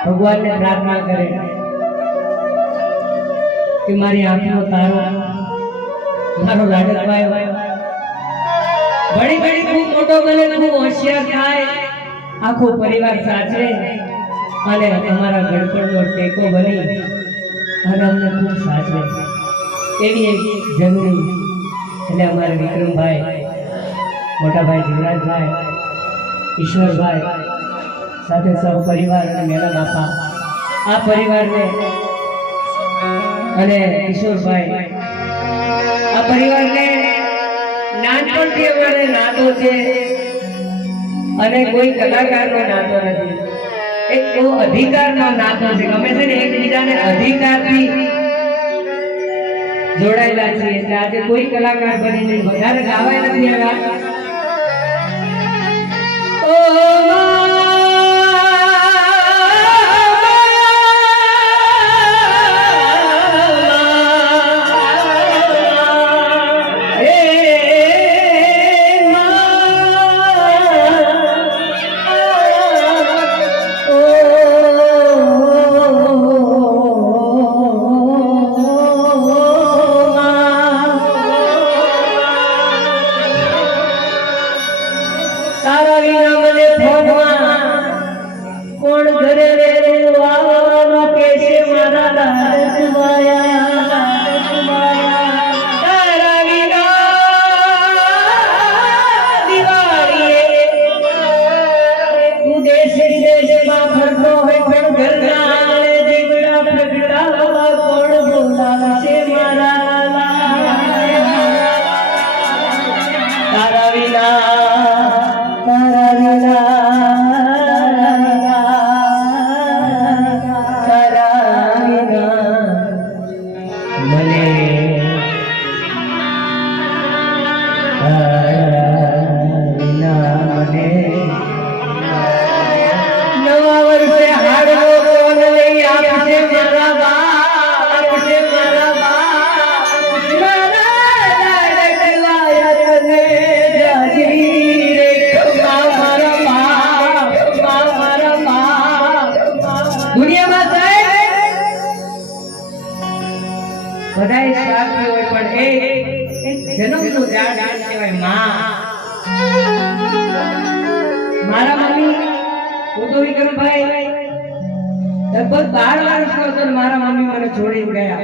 भगवान ने प्रार्थना करे कि मारी आंखों तारो मारो लाडक भाई बड़ी बड़ी खूब मोटो बने खूब होशियार थाय आखो परिवार साचे અને અમારા ગણપણનો ટેકો બની અને અમને ખૂબ સાચવે એવી એક જરૂરી એટલે અમારા વિક્રમભાઈ મોટા ભાઈ જીવરાજભાઈ ઈશ્વરભાઈ સાથે સૌ પરિવાર અને મેલા બાપા આ પરિવારને અને કિશોરભાઈ આ પરિવારને નાનપણથી અમારે નાતો છે અને કોઈ કલાકારનો નાતો નથી એક એવો અધિકારનો નાતો છે અમે છે ને એકબીજાને અધિકારથી જોડાયેલા છીએ એટલે આજે કોઈ કલાકાર બનીને વધારે ગાવાય નથી આવ્યા બધાય સ્વાર્થી હોય પણ એક જન્મનું ઝાડ કહેવાય માં મારા મમ્મી હું તો વિક્રમભાઈ લગભગ 12 વર્ષનો હતો મારા મમ્મી મને છોડીને ગયા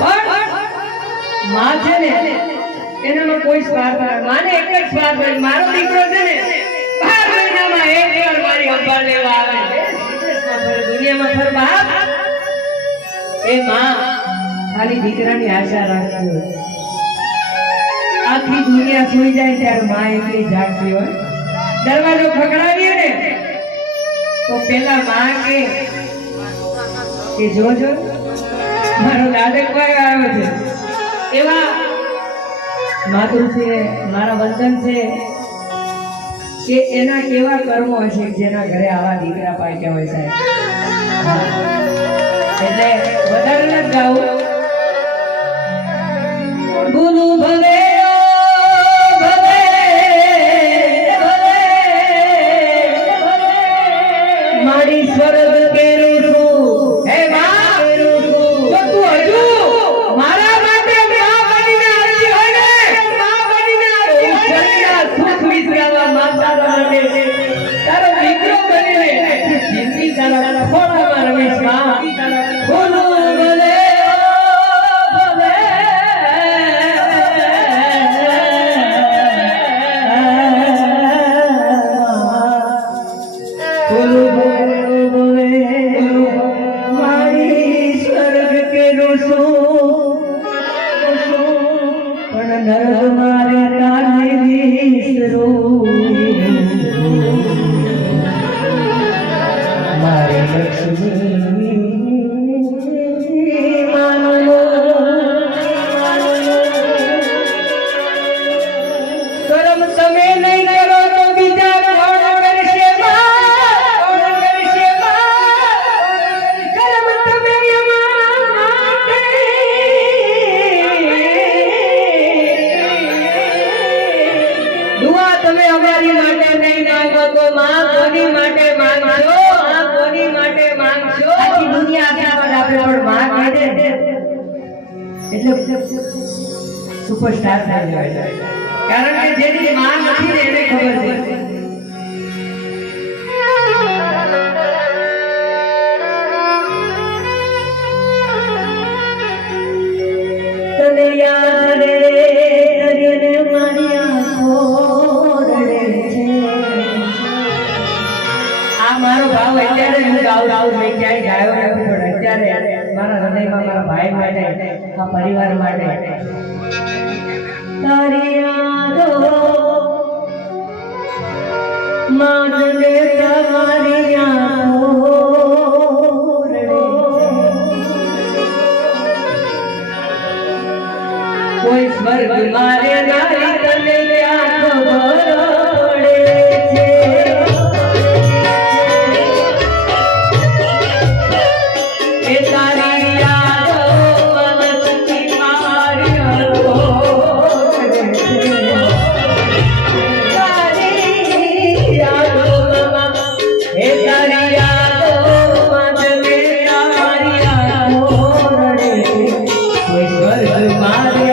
પણ માં છે ને એનામાં કોઈ સ્વાર્થ નથી માને એક જ સ્વાર્થ છે મારો દીકરો છે ને 12 મહિનામાં એક વાર મારી સંભાળ લેવા આવે દુનિયામાં ફર બાપ એ માં ખાલી દીકરાની આશા રાખતી હોય આખી દુનિયા સુઈ જાય ત્યારે માં એકલી જાગતી હોય દરવાજો ખખડાવીએ ને તો પેલા માં કે જોજો મારો દાદકભાઈ આવ્યો છે એવા માધુર છે મારા વંદન છે કે એના કેવા કર્મો હશે જેના ઘરે આવા દીકરા પાક્યા હોય સાહેબ એટલે વધારે ન ગાવું ગુરુ ભલે મારી સ્વર્ગ કેરું છું હે માં કેરું છું તો તું હજુ મારા માટે માં બનીને આવી હોય ને માં બનીને આવી હોય સુખ વિસરાવા માતા માટે તારો દીકરો બનીને જિંદગી તારા ખોળામાં રમેશ માં બોલો ભલે ભલે આપણે પણ માં કહી દે એટલે સુપરસ્ટાર થઈ જાય. કારણ કે જેની માં નથી ને એને ખબર છે. તને યાદ રે કરીને મારી આંખો રડે છે. આ મારો ભાવ અત્યારે હું ગાઉં મેં ક્યાંય ગાયો નથી, પણ અત્યારે મારા હૃદયમાં મારા ભાઈ માટે, આ પરિવાર માટે તારી યાદો માનને તમારી આંખો રડે છે. કોઈ સ્વર્ગ મારે નારી તને ક્યાં ખબર પડે છે. એ તારી યાદો મનથી મારી આંખો રડે છે. તારી યાદો એ તારી યાદો મનને મારી આંખો રડે છે. કોઈ સ્વર્ગ મારે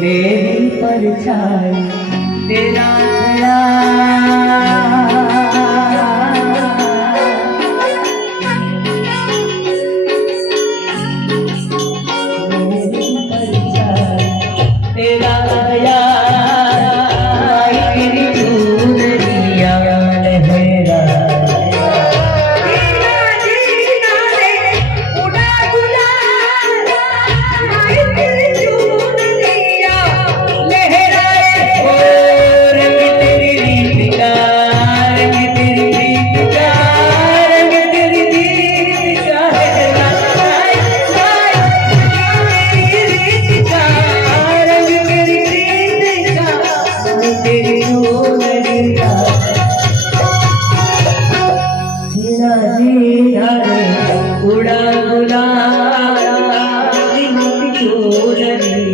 मेरी परछाई तेरा छाया मेरी परछाई तेरा छाया तेरी चूनरिया लहरा उड़ा गुलाल चूनरिया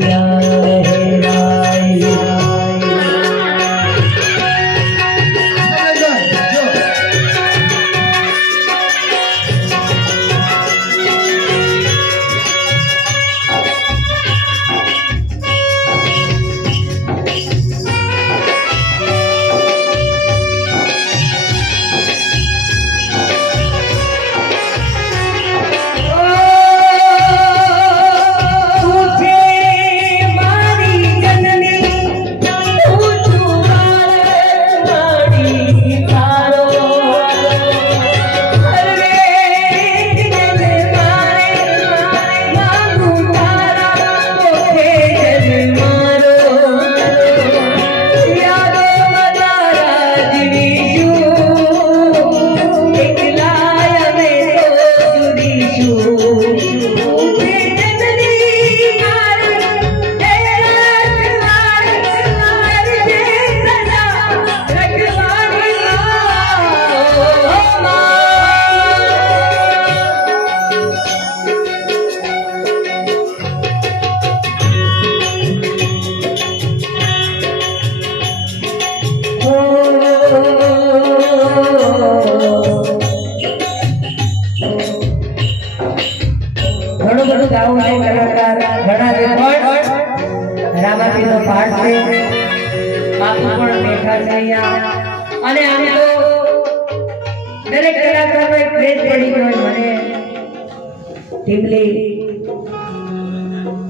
ઘણું બધું ગાવું છે કલાકાર ઘણા રેકોર્ડ રામાપીરનો પાઠ છે બાપુ પણ બેઠા છે અહીંયા અને આમ તો દરેક કલાકારનો એક ક્રેઝ પડી ગયો મને ટીમલી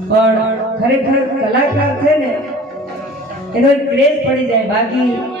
પણ ખરેખર કલાકાર છે ને એનો એક ક્રેઝ પડી જાય બાકી